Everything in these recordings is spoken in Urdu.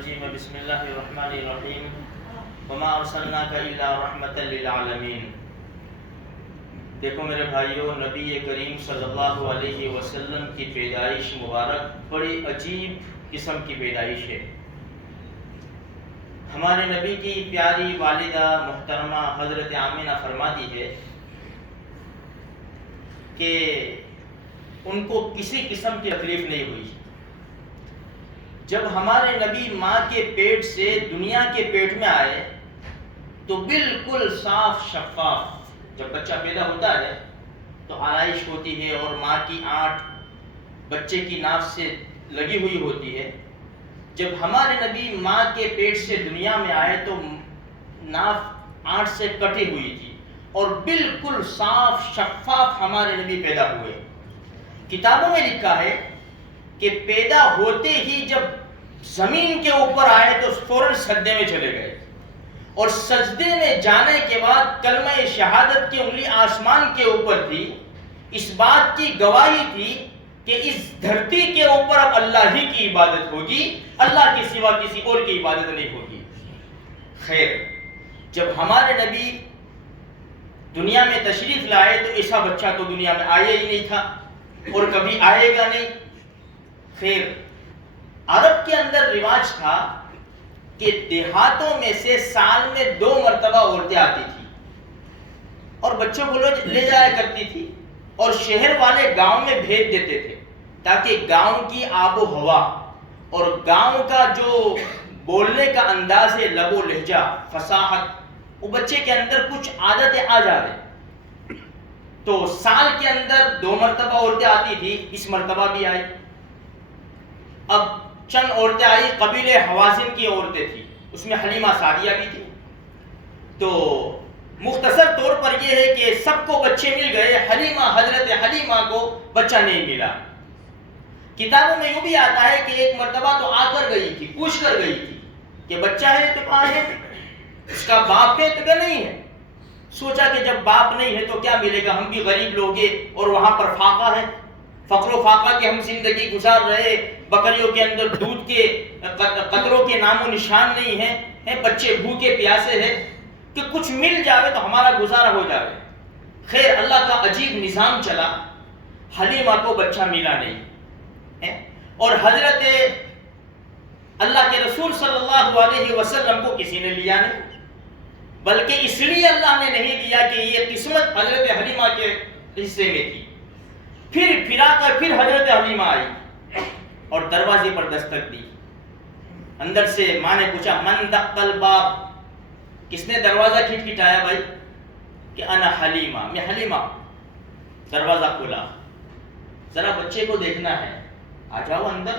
الرجیم بسم اللہ الرحمن الرحیم وما ارسلناک الا رحمۃ للعالمین۔ دیکھو میرے بھائیوں، نبی کریم صلی اللہ علیہ وسلم کی پیدائش مبارک بڑی عجیب قسم کی پیدائش ہے۔ ہمارے نبی کی پیاری والدہ محترمہ حضرت آمینہ فرماتی ہے کہ ان کو کسی قسم کی تکلیف نہیں ہوئی۔ جب ہمارے نبی ماں کے پیٹ سے دنیا کے پیٹ میں آئے تو بالکل صاف شفاف، جب بچہ پیدا ہوتا ہے تو آرائش ہوتی ہے اور ماں کی آنٹ بچے کی ناف سے لگی ہوئی ہوتی ہے۔ جب ہمارے نبی ماں کے پیٹ سے دنیا میں آئے تو ناف آنٹ سے کٹی ہوئی تھی اور بالکل صاف شفاف ہمارے نبی پیدا ہوئے۔ کتابوں میں لکھا ہے کہ پیدا ہوتے ہی جب زمین کے اوپر آئے تو فوراً سجدے میں چلے گئے، اور سجدے میں جانے کے بعد کلمہ شہادت کی انگلی آسمان کے اوپر تھی۔ اس بات کی گواہی تھی کہ اس دھرتی کے اوپر اب اللہ ہی کی عبادت ہوگی، اللہ کے سوا کسی اور کی عبادت نہیں ہوگی۔ خیر، جب ہمارے نبی دنیا میں تشریف لائے تو ایسا بچہ تو دنیا میں آیا ہی نہیں تھا اور کبھی آئے گا نہیں۔ خیر، عرب کے اندر رواج تھا کہ دیہاتوں میں سے سال میں 2 مرتبہ عورتیں آتی تھی اور بچوں کو لے جایا کرتی تھی، اور شہر والے گاؤں میں بھیج دیتے تھے تاکہ گاؤں کی آب و ہوا اور گاؤں کا جو بولنے کا انداز ہے، لب و لہجہ، فصاحت، وہ بچے کے اندر کچھ عادتیں آ جاویں۔ تو سال کے اندر 2 مرتبہ عورتیں آتی تھی، اس مرتبہ بھی آئی۔ اب چند عورتیں آئی، قبیلے حوازن کی عورتیں تھیں، اس میں حلیمہ سعدیہ بھی تھی۔ تو مختصر طور پر یہ ہے کہ سب کو بچے مل گئے، حضرت حلیمہ کو بچہ نہیں ملا۔ کتابوں میں یوں بھی آتا ہے کہ ایک مرتبہ تو آ کر گئی تھی، پوچھ کر گئی تھی کہ بچہ ہے تو کہاں ہے، اس کا باپ ہے تو کیا نہیں ہے۔ سوچا کہ جب باپ نہیں ہے تو کیا ملے گا، ہم بھی غریب لوگ ہیں اور وہاں پر فاقہ ہے، فقر و فاقہ کی ہم زندگی گزار رہے، بکریوں کے اندر دودھ کے قطروں کے نام و نشان نہیں ہیں، بچے بھوکے پیاسے ہیں، کہ کچھ مل جاوے تو ہمارا گزارا ہو جاوے۔ خیر، اللہ کا عجیب نظام چلا، حلیمہ کو بچہ ملا نہیں، اور حضرت اللہ کے رسول صلی اللہ علیہ وسلم کو کسی نے لیا نہیں، بلکہ اس لیے اللہ نے نہیں دیا کہ یہ قسمت حضرت حلیمہ کے حصے میں تھی۔ پھر آ کر پھر حضرت حلیمہ آئی اور دروازے پر دستک دی۔ اندر سے ماں نے پوچھا، من دق الباب، کس نے دروازہ کھٹکھٹایا بھائی؟ کہ انا حلیمہ، میں حلیمہ۔ دروازہ کھولا، ذرا بچے کو دیکھنا ہے، آ جاؤ اندر۔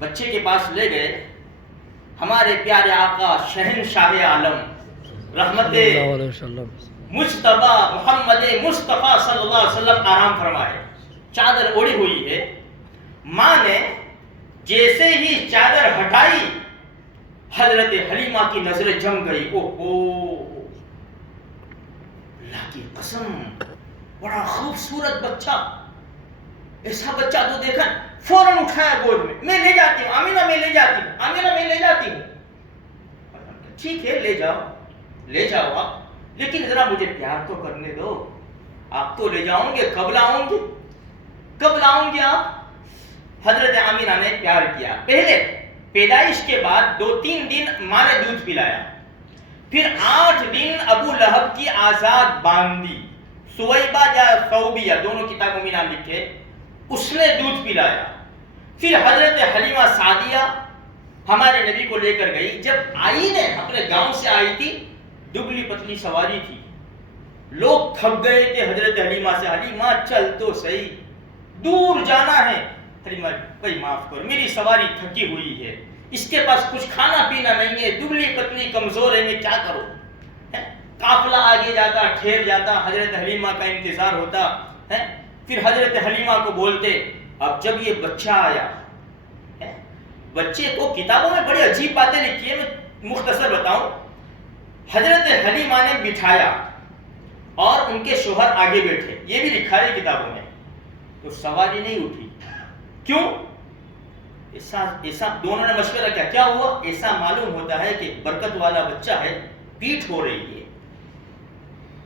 بچے کے پاس لے گئے، ہمارے پیارے آقا شہنشاہ عالم رحمت مجتبی محمد مصطفیٰ صلی اللہ علیہ وسلم آرام فرمائے، چادر اوڑھی ہوئی ہے۔ ماں نے جیسے ہی چادر ہٹائی، حضرت حلیمہ کی نظریں جم گئی۔ اوہو، اللہ کی قسم، بڑا خوبصورت بچہ، ایسا بچہ تو دیکھا۔ فوراً اٹھایا گود میں لے جاتی ہوں، آمینہ میں لے جاتی ہوں، آمینہ میں لے جاتی ہوں۔ ٹھیک ہے، لے جاؤ آپ، لیکن ذرا مجھے پیار تو کرنے دو، آپ تو لے جاؤں گے، کب لاؤں گے آپ؟ حضرت آمینہ نے پیار کیا۔ پہلے پیدائش کے بعد 2-3 دن ماں نے دودھ پلایا، پھر 8 دن ابو لہب کی آزاد باندی، سویبہ یا ثوبیہ، دونوں کتابوں میں نام لکھے، اس نے دودھ پلایا۔ پھر حضرت حلیمہ سعدیہ ہمارے نبی کو لے کر گئی۔ جب آئی نے اپنے گاؤں سے آئی تھی، دبلی پتلی سواری تھی، لوگ تھک گئے تھے حضرت حلیمہ سے، حلیمہ چل تو صحیح، دور جانا ہے۔ حلیمہ، بھائی معاف کرو، میری سواری تھکی ہوئی ہے، اس کے پاس کچھ کھانا پینا نہیں ہے، دبلی پتلی کمزور ہے، میں کیا کروں؟ قافلہ آگے جاتا، ٹھہر جاتا، حضرت حلیمہ کا انتظار ہوتا ہے۔ پھر حضرت حلیمہ کو بولتے، اب جب یہ بچہ آیا، بچے کو کتابوں میں بڑی عجیب باتیں لکھی ہیں، میں مختصر بتاؤں۔ حضرت حلیمہ نے بٹھایا اور ان کے شوہر آگے بیٹھے، یہ بھی لکھا ہے کتابوں میں، تو سواری نہیں اٹھی۔ کیوں؟ ایسا دونوں نے مشورہ کیا، کیا ہوا؟ ایسا معلوم ہوتا ہے کہ برکت والا بچہ ہے، پیٹھ ہو رہی ہے،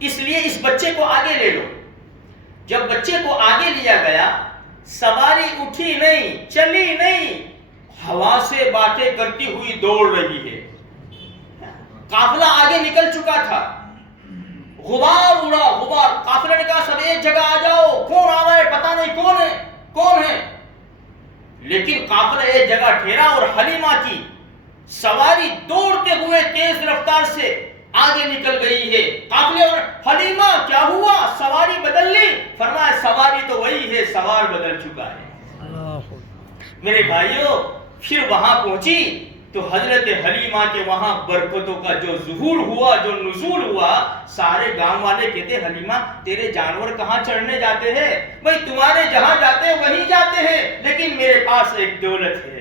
اس لیے اس بچے کو آگے لے لو۔ جب بچے کو آگے لیا گیا، سواری اٹھی نہیں، چلی نہیں، ہوا سے باتیں کرتی ہوئی دوڑ رہی ہے۔ قافلہ آگے نکل چکا تھا، غبار اڑا، غبار۔ قافلے نے کہا سب ایک جگہ آ جاؤ، کون آ رہا ہے پتہ نہیں، کون ہے۔ لیکن قافلہ ایک جگہ ٹھہرا اور حلیمہ کی سواری دوڑتے ہوئے تیز رفتار سے آگے نکل گئی ہے۔ قافلے اور حلیمہ کیا ہوا؟ سواری بدل لی؟ فرمایا سواری تو وہی ہے، سوار بدل چکا ہے۔ میرے بھائیوں، پھر وہاں پہنچی تو حضرت حلیمہ کے وہاں برکتوں کا جو ظہور ہوا، جو نزول ہوا، سارے گاؤں والے کہتے حلیمہ تیرے جانور کہاں چڑھنے جاتے ہیں؟ بھئی تمہارے جہاں جاتے ہیں وہیں جاتے ہیں، لیکن میرے پاس ایک دولت ہے،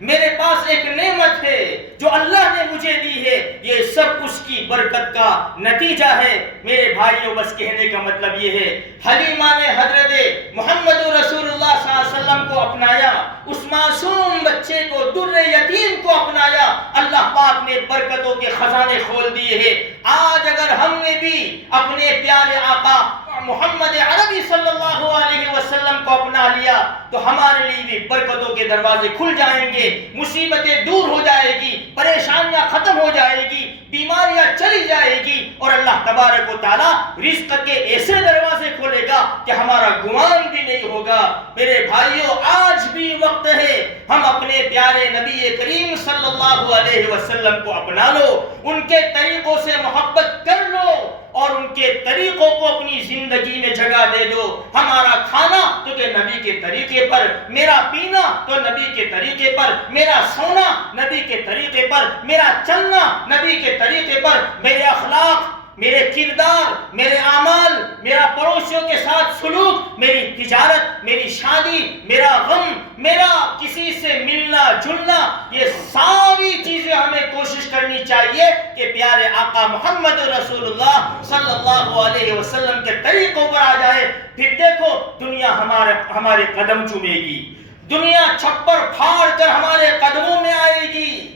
میرے پاس ایک نعمت ہے جو اللہ نے مجھے دی ہے، یہ سب اس کی برکت کا نتیجہ ہے۔ میرے بھائیوں، بس کہنے کا مطلب یہ ہے، حلیمہ نے حضرت محمد رسول اللہ صلی اللہ علیہ وسلم کو اپنایا، اس معصوم بچے کو، در یتیم کو اپنایا، اللہ پاک نے برکتوں کے خزانے کھول دیے ہیں۔ آج اگر ہم نے بھی اپنے پیارے آقا محمد عربی صلی اللہ علیہ وسلم کو اپنا لیا تو ہمارے لیے بھی برکتوں کے دروازے کھل جائیں گے، مصیبتیں دور ہو جائے گی، پریشانیاں ختم ہو جائے گی، بیماریاں چلی جائے گی، اور اللہ تبارک و تعالیٰ رزق کے ایسے دروازے کھولے گا کہ ہمارا گمان بھی نہیں ہوگا۔ میرے بھائیوں، آج بھی وقت ہے، ہم اپنے پیارے نبی کریم صلی اللہ علیہ وسلم کو اپنا لو، ان کے طریقوں سے محبت کر لو اور ان کے طریقوں کو اپنی زندگی میں جگہ دے دو۔ ہمارا کھانا تو کہ نبی کے طریقے پر، میرا پینا تو نبی کے طریقے پر، میرا سونا نبی کے طریقے پر، میرا چلنا نبی کے طریقے پر، میرے اخلاق، میرے کردار، میرے اعمال، میرا پڑوسیوں کے ساتھ سلوک، میری تجارت، میری شادی، میرا غم، میرا کسی سے ملنا جلنا، یہ ساری چیزیں ہمیں کوشش کرنی چاہیے کہ پیارے آقا محمد رسول اللہ صلی اللہ علیہ وسلم کے طریقوں پر آ جائے۔ پھر دیکھو دنیا ہمارے قدم چومے گی، دنیا چھپر پھاڑ کر ہمارے قدموں میں آئے گی،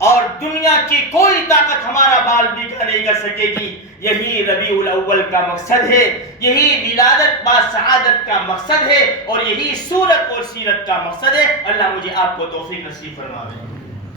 اور دنیا کی کوئی طاقت ہمارا بال بیکا نہیں کر سکے گی۔ یہی ربیع الاول کا مقصد ہے، یہی ولادت با سعادت کا مقصد ہے، اور یہی صورت اور سیرت کا مقصد ہے۔ اللہ مجھے آپ کو توفیق نصیب فرمائے۔